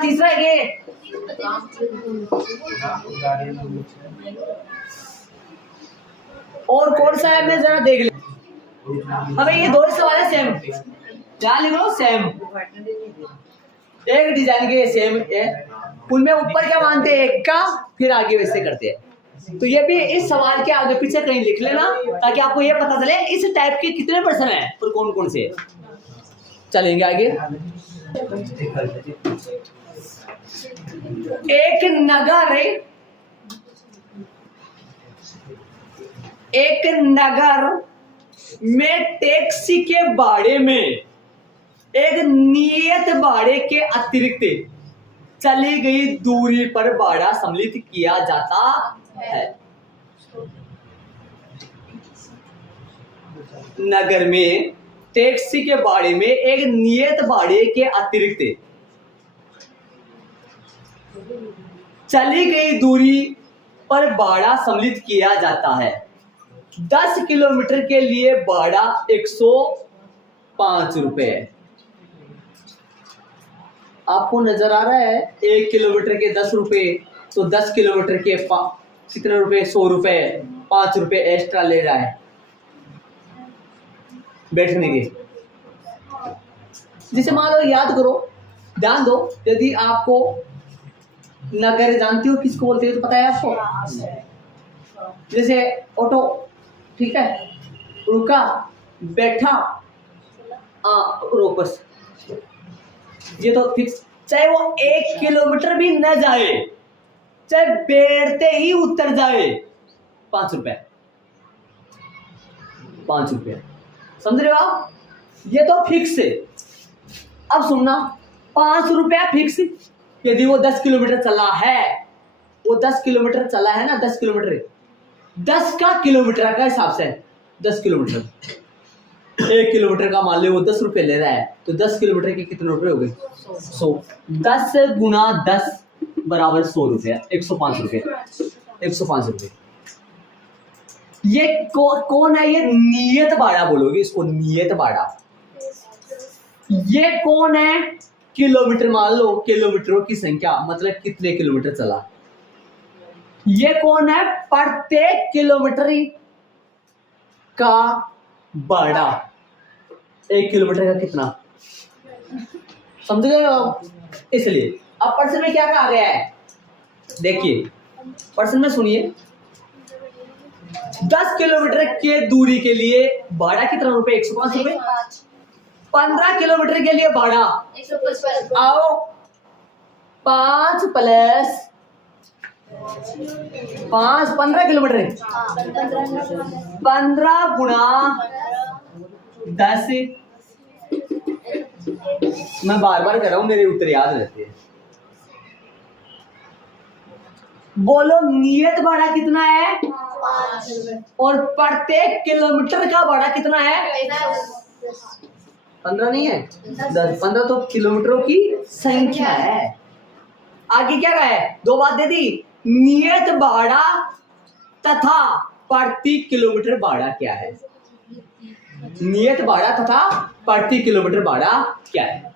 तीसरा है ये, और कौन सा है मैं जरा देख ले, अबे ये दो सवाल है सेम, क्या लिख लो सेम, एक डिजाइन के सेम है, उनमें ऊपर क्या मानते हैं एक का, फिर आगे वैसे करते हैं, तो ये भी इस सवाल के आगे पीछे कहीं लिख लेना ताकि आपको ये पता चले इस टाइप के कितने पर्सन हैं और कौन कौन से। चलेंगे आगे, एक नगर में टैक्सी के भाड़े में एक नियत भाड़े के अतिरिक्त चली गई दूरी पर भाड़ा सम्मिलित किया जाता है। नगर में टैक्सी के भाड़े में एक नियत भाड़े के अतिरिक्त चली गई दूरी पर भाड़ा सम्मिलित किया जाता है। 10 किलोमीटर के लिए भाड़ा 105 रुपए। आपको नजर आ रहा है 1 किलोमीटर के 10 रुपए, तो 10 किलोमीटर के कितने रुपए 100 रुपए, 5 रुपए एक्स्ट्रा ले रहा है बैठने के। जिसे मान लो याद करो, ध्यान दो, यदि आपको नगर जानती हो किसको बोलते हो तो पता है आपको, जैसे ऑटो, ठीक है, रुका, बैठा, रोक, बस ये तो फिक्स, चाहे वो 1 किलोमीटर भी न जाए, चाहे बैठते ही उतर जाए, 5 रुपए, 5 रुपए, समझ रहे हो आप, ये तो फिक्स है। अब सुनना, 5 रुपया फिक्स, यदि वो 10 किलोमीटर चला है वो 10 किलोमीटर चला है ना, 10 किलोमीटर, 10 का किलोमीटर का हिसाब से 10 किलोमीटर, 1 किलोमीटर का मान लो वो 10 रुपए ले रहा है, तो 10 किलोमीटर के कितने रुपए हो गए? 100। 10 गुना 10 बराबर 100 रुपये, 105 रुपये, 105 रुपये। ये कौन है? ये नियत बाड़ा बोलोगे इसको, नियत बाड़ा। ये कौन है? किलोमीटर मान लो, किलोमीटरों की संख्या, मतलब कितने किलोमीटर चला। ये कौन है? प्रत्येक किलोमीटर का बाड़ा। 1 किलोमीटर का कितना, समझ गए आप? इसलिए अब प्रश्न में क्या कहा गया है, देखिए प्रश्न में सुनिए, 10 किलोमीटर के दूरी के लिए भाड़ा कितना रुपए? 105 रुपए। 15 किलोमीटर के लिए भाड़ा, 155। आओ 5 प्लस 5, 15 किलोमीटर, 15 गुना 10। मैं बार बार कर रहा हूं, मेरे उत्तर याद रहते हैं। बोलो नियत भाड़ा कितना है? 5। और प्रत्येक किलोमीटर का भाड़ा कितना है? 15 नहीं है, 10। 15 तो किलोमीटरों की संख्या है। आगे क्या है? 2 बात दे दी, नियत भाड़ा तथा प्रति किलोमीटर भाड़ा क्या है। नियत भाड़ा तथा प्रति किलोमीटर भाड़ा क्या है,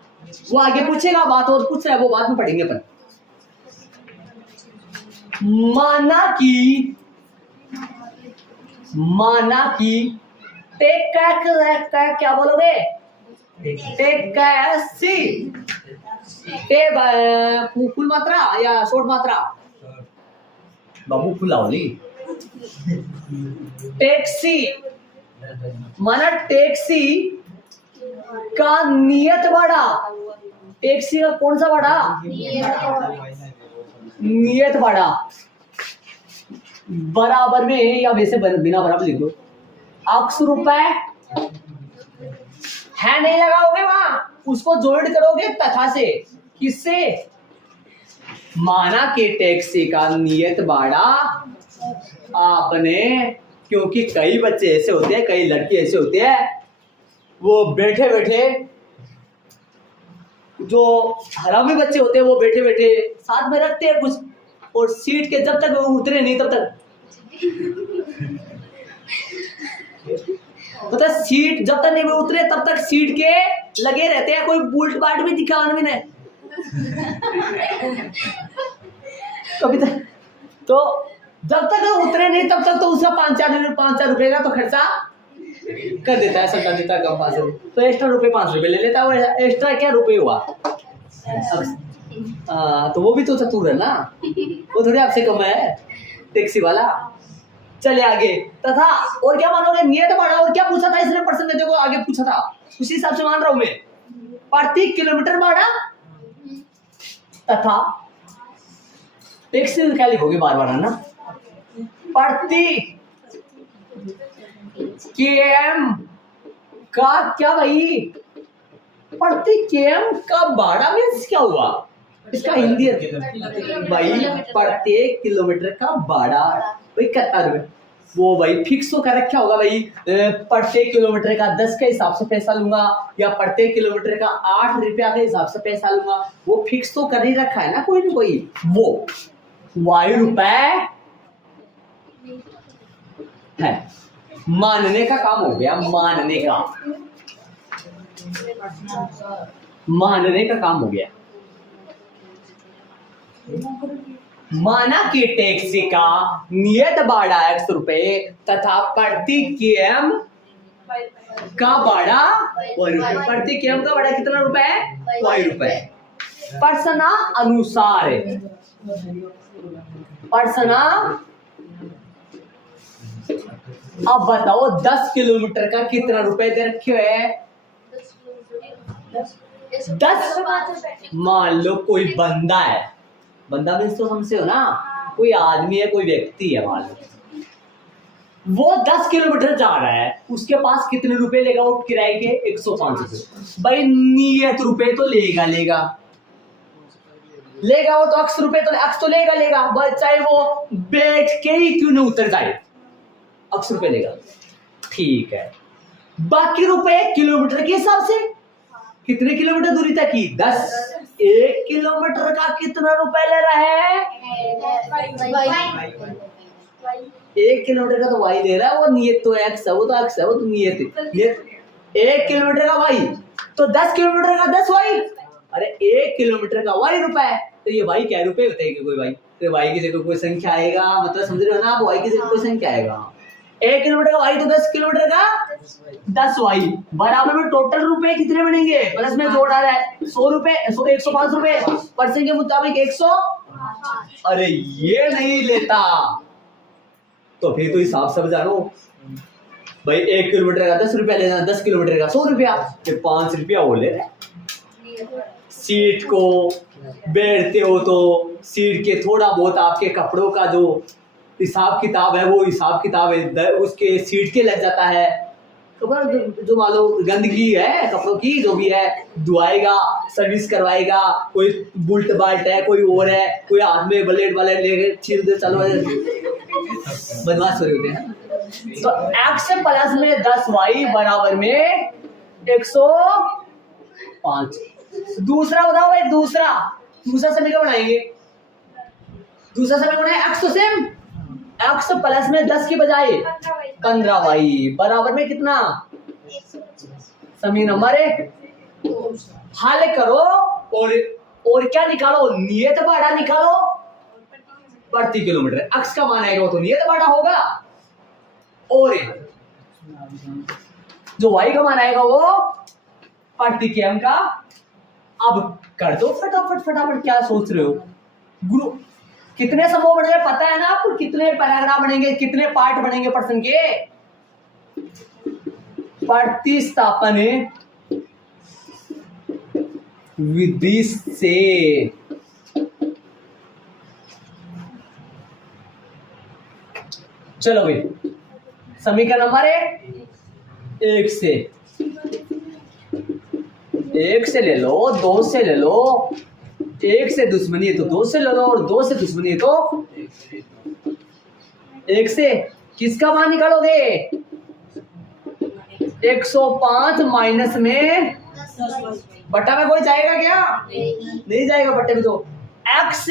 वो आगे पूछेगा। बात और पूछ रहा है, वो बाद में पढ़ेंगे अपन। माना कि क्या बोलोगे? टैक्सी, फुल मात्रा या शॉर्ट मात्रा? बाबू फुलावली। टैक्सी माना टैक्सी का नियत भाड़ा, टैक्सी का कौन सा भाड़ा? नियत भाड़ा बराबर में, या वैसे बिना बराबर लिख दो, अक्स रुपए है, नहीं लगाओगे वहां, उसको जोड़ करोगे तथा से। किससे? माना कि टैक्सी का नियत भाड़ा आपने, क्योंकि कई बच्चे ऐसे होते हैं, कई लड़के ऐसे होते हैं, वो बैठे बैठे, जो हरामी बच्चे होते हैं, वो बैठे बैठे साथ में रखते हैं कुछ, और सीट के जब तक वो उतरे नहीं तब तक, पता है, सीट जब तक नहीं वो उतरे तब तक सीट के लगे रहते हैं। कोई बुल्ट बाट भी दिखा मैंने कभी तक, तो जब तक वो उतरे नहीं तब तक तो उसका 5-4 रुपए का तो खर्चा कर देता है, सरकार देता है कम 5 रुपए, तो एक्स्ट्रा रुपए 5 रुपए ले लेता है। वो एक्स्ट्रा क्या रुपए हुआ, तो वो भी तो चतुर है ना, वो थोड़ी आपसे कम है टैक्सी वाला। चले आगे, तथा और क्या मानोगे? नियत भाड़ा। और क्या पूछा था इसने प्रश्न में, देखो आगे पूछा था, उसी हिसाब से मान रहा हूं मैं। प्रति किलोमीटर भाड़ा तथा टैक्सी क्या लिखोगे बार बार, है ना? प्रति केएम का क्या भाई? प्रति केएम का भाड़ा मीन्स क्या हुआ? इसका हिंदी भाई, प्रत्येक किलोमीटर का भाड़ा भाई कितना रुपए, वो भाई फिक्स तो कर रखा होगा भाई, प्रत्येक किलोमीटर का 10 के हिसाब से पैसा लूंगा, या प्रत्येक किलोमीटर का 8 रुपया के हिसाब से पैसा लूंगा, वो फिक्स तो कर ही रखा है ना कोई ना कोई। वो वायु रुपए है, मानने का काम हो गया, मानने का काम हो गया। माना कि टैक्सी का नियत भाड़ा 100 रुपए तथा प्रति केएम का भाड़ा 1 रुपए। प्रति केएम का भाड़ा कितना रुपए है? 1 रुपए। प्रश्न अनुसार, प्रश्न अब बताओ 10 किलोमीटर का कितना रुपए दे रखे है? 10। मान लो कोई बंदा है, बंदा मीन्स तो समझे हो ना, कोई आदमी है, कोई व्यक्ति है, मान लो वो 10 किलोमीटर जा रहा है, उसके पास कितने रुपए लेगा वो किराए के? 105 रुपए। भाई नियत रुपए तो लेगा, लेगा वो तो x रुपए, तो x तो लेगा बस, चाहे वो बैठ के ही क्यों न उतर जाए, x रुपए लेगा। ठीक है, बाकी रुपए किलोमीटर के हिसाब से, कितने किलोमीटर दूरी तक की, 10। 1 किलोमीटर का कितना रुपए ले रहा है, 1 किलोमीटर का तो वाई ले रहा है, वो नियत तो x है, वो तो x है, वो तो नियत है। 1 किलोमीटर का वाई तो 10 किलोमीटर का 10 वाई, अरे 1 किलोमीटर का वाई रुपए, तो ये वाई क्या रुपए बताइए कोई भाई, तो वाई की जगह कोई संख्या आएगा, मतलब समझ रहे हो ना आप, वाई की जगह कोई संख्या आएगा। 1 किलोमीटर का वाई तो 10 किलोमीटर का 10 वाई बराबर में टोटल रुपए कितने बनेंगे, प्लस में जोड़ आ रहा है 100 रुपए, 105 रुपए, परसेंट के मुताबिक 100। अरे ये नहीं लेता तो फिर तो हिसाब सब जानो भाई, 1 किलोमीटर का 10 रुपया लेना, 10 किलोमीटर का 100 रुपया, फिर 5 रुपया वो ले रहे। सीट को बैठते हो तो सीट के थोड़ा बहुत आपके कपड़ों का जो हिसाब किताब है, वो हिसाब किताब है उसके सीट के लग जाता है, तो जो मान लो गंदगी है कपड़ों की जो भी है, धुआएगा, सर्विस करवाएगा, कोई बुल्ट बाल्ट है, कोई और है, कोई हाथ में ब्लेड लेके छील दे, चलो बदमाश हो रहे होते हैं। तो x प्लस में 10 वाई बराबर में 105। दूसरा बताओ भाई, दूसरा समीकरण बनाएंगे, दूसरा समीकरण है x तो सेम, x प्लस में 10 की बजाय 15 वाई बराबर में कितना, समीकरण नंबर 1 हल करो और क्या निकालो, नियत भाड़ा निकालो प्रति किलोमीटर। x का मान आएगा वो तो नियत भाड़ा होगा, और जो y का मान आएगा वो प्रति किम का। अब कर दो फटाफट, क्या सोच रहे हो, गुरु कितने समूह बनेंगे पता है ना आपको, कितने पैराग्राफ बनेंगे, कितने पार्ट बनेंगे प्रश्न के, प्रतिस्थापन विधि से चलो भाई, समीकरण नंबर 1 से ले लो, 2 से ले लो, 1 से दुश्मनी है तो 2 से ले लो, और 2 से दुश्मनी है तो 1 से किसका मान निकालोगे, 105 माइनस में बट्टा में कोई जाएगा क्या, नहीं जाएगा बट्टे में, तो x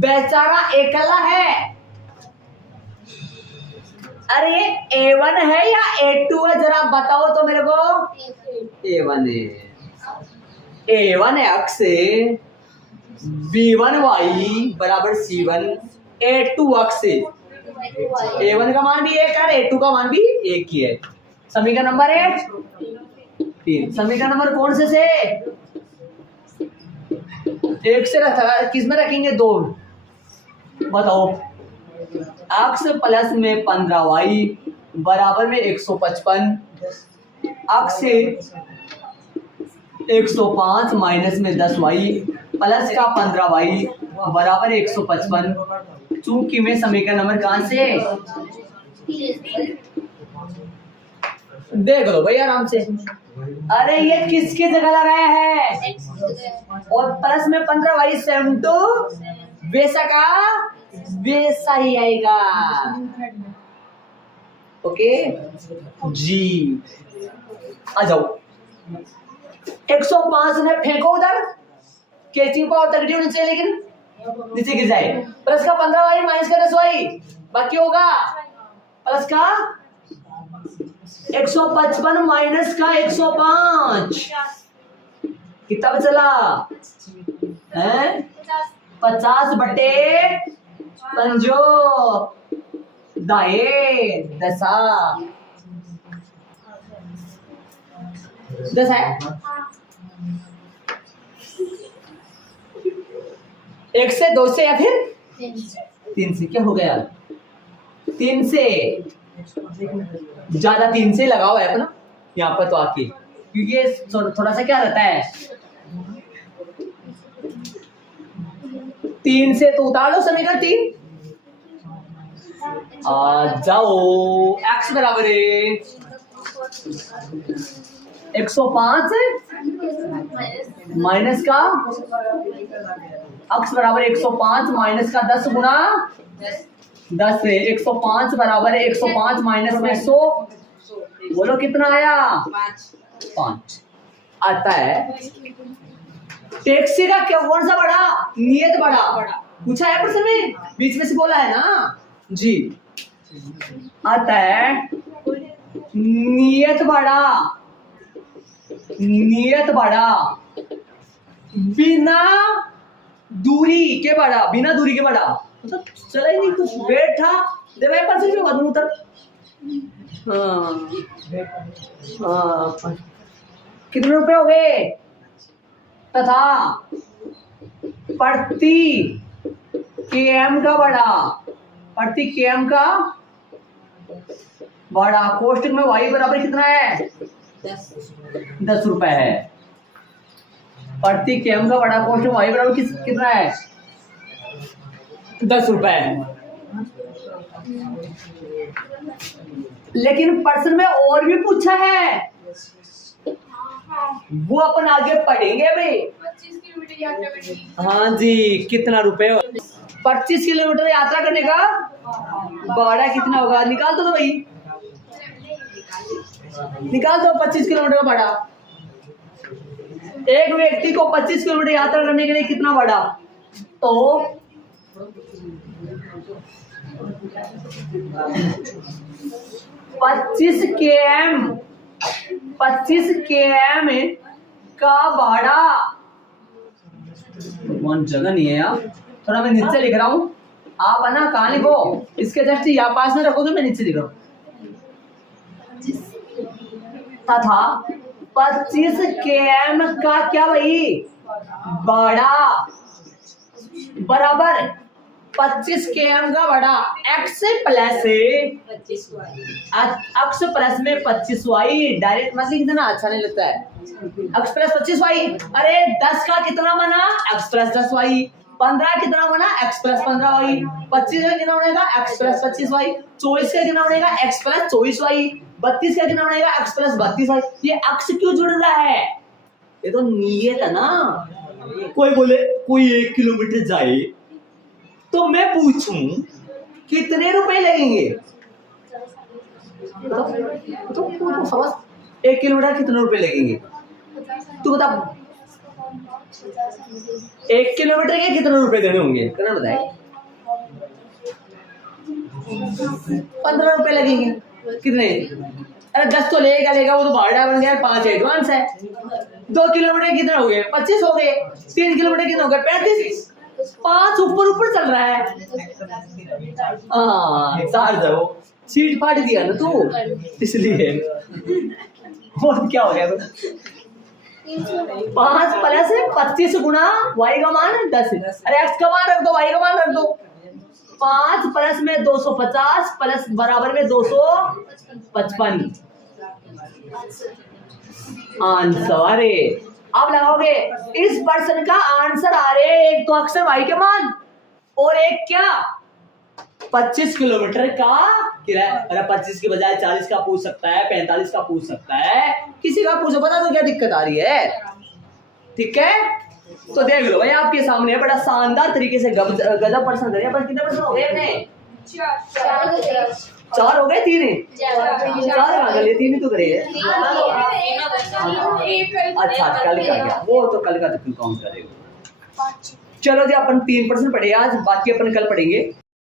बेचारा अकेला है, अरे A1 है या A2 है जरा बताओ तो मेरे को, A1 है, A1 x B1y बराबर C1, A2 x A1 का मान भी 1 है, A2 का मान भी 1 ही है। समीकरण नंबर 3, समीकरण नंबर कौन से 1 से किस में रखेंगे, 2, बताओ। x प्लस में 15y बराबर में 155, x 105 माइनस में 10y प्लस का 15y बराबर 155। चूंकि मैं समीकरण नंबर कहां से देख लो भाई आराम से, अरे ये किसकी जगह लगाया है, और प्लस में 15y सेम टू वैसा का वैसा ही आएगा, ओके जी। आ जाओ, 105 ने फेंको उधर, कैचिंग पावर तक नीचे, लेकिन नीचे गिर जाए, प्लस का 15y माइनस का 10y बाकी होगा, प्लस का 155 माइनस का 105 कितना बचला है, 50 बटे 5 दाए 10 है, 1 से 2 से या फिर 3 से, क्या हो गया, 3 से ज्यादा, 3 से लगा हुआ है अपना यहाँ पर तो आके, क्योंकि ये थोड़ा सा क्या रहता है, 3 से तो उतार लो समीकरण 3, आ जाओ, x बराबर है 105 माइनस का x बराबर 105 माइनस का 10 गुना 10 है। 105 बराबर है 105 माइनस में 100, बोलो कितना आया? 5 आता है। टैक्सी का क्या कौन सा बड़ा? नियत बड़ा पूछा है प्रश्न में, बीच में से बोला है ना जी। आता है नियत बड़ा, नियत बड़ा बिना दूरी के बड़ा, बिना दूरी के बड़ा मतलब चला ही नहीं कुछ, बैठा दे भाई पर से बदलू उतर। कितने रुपए हो गए? तथा प्रति केएम का बड़ा, प्रति केएम का बड़ा कोष्टक में y बराबर कितना है? 10 रुपए है। प्रति केएम का बड़ा कोष्टक y बराबर कितना है? 10 रुपए है। लेकिन प्रश्न में और भी पूछा है, वो अपन आगे पढ़ेंगे भाई। 25 किलोमीटर यात्रा करनी। हाँ जी, कितना रुपए? 25 किलोमीटर यात्रा करने का भाड़ा कितना होगा? निकाल दो भाई, निकाल दो 25 किलोमीटर का भाड़ा। एक व्यक्ति को 25 किलोमीटर यात्रा करने के लिए कितना भाड़ा? तो 25 km का भाड़ा, कौन जगह नहीं है यार, थोड़ा मैं नीचे लिख रहा हूँ, आप है ना कहाँ लिखो, इसके जस्ट यहाँ पास में रखो तो मैं नीचे लिख रहा हूँ। तथा 25 km का क्या भाई भाड़ा बराबर 25 km का भाड़ा x प्लस x प्लस में 25y, डायरेक्ट मत लिख देना, अच्छा नहीं लगता है। x प्लस 25y, अरे 10 का कितना बना? x plus 10y। 15 कितना बना? x plus 15y। 25 का कितना बनेगा? x plus 25y। 24 का कितना बनेगा? x plus 24y। 32 का कितना बनेगा? x plus 32y। ये x क्यों जुड़ रहा है? ये तो नियत है ना। कोई बोले कोई 1 किलोमीटर जाए तो मैं पूछूं कितने रुपए लगेंगे? तो समझ, 1 किलोमीटर कितने रुपए लगेंगे तू बता। 1 किलोमीटर के कितने रुपए देने होंगे? कितना बताए? 15 रुपए लगेंगे। कितने? अरे 10 तो लेगा वो तो भाड़ा बन गया, 5 एडवांस है। 2 किलोमीटर कितने हो गए? 25 हो गए। 3 किलोमीटर कितने हो गए? 35। 5 ऊपर चल रहा है। सार जाओ, सीट फाड़ दिया ना तू, इसलिए। और क्या हो गया? 5 प्लस 25 गुना y का मान 10। अरे x का मान रख दो, y का मान रख दो। 5 प्लस में 250 प्लस बराबर में 255 आंसर है। अब लगाओगे इस प्रश्न का आंसर आ रहे, एक तो अक्सर y के मान और एक क्या 25 किलोमीटर का किराया। अरे 25 के बजाय 40 का पूछ सकता है, 45 का पूछ सकता है, किसी का पूछो, बता दो क्या दिक्कत आ रही है। ठीक है, तो देख लो भाई आपके सामने बड़ा शानदार तरीके से गजब प्रश्न करे। पर कितने प्रश्न हो गए अपने? 4 हो गए। 3 कहाँ कर लिए? 3 ही तो करे। अच्छा कल का क्या, वो तो कल का तो काउंट करेगा। चलो जी अपन 3 प्रश्न पढ़े आज, बाकी अपन कल पढ़ेंगे।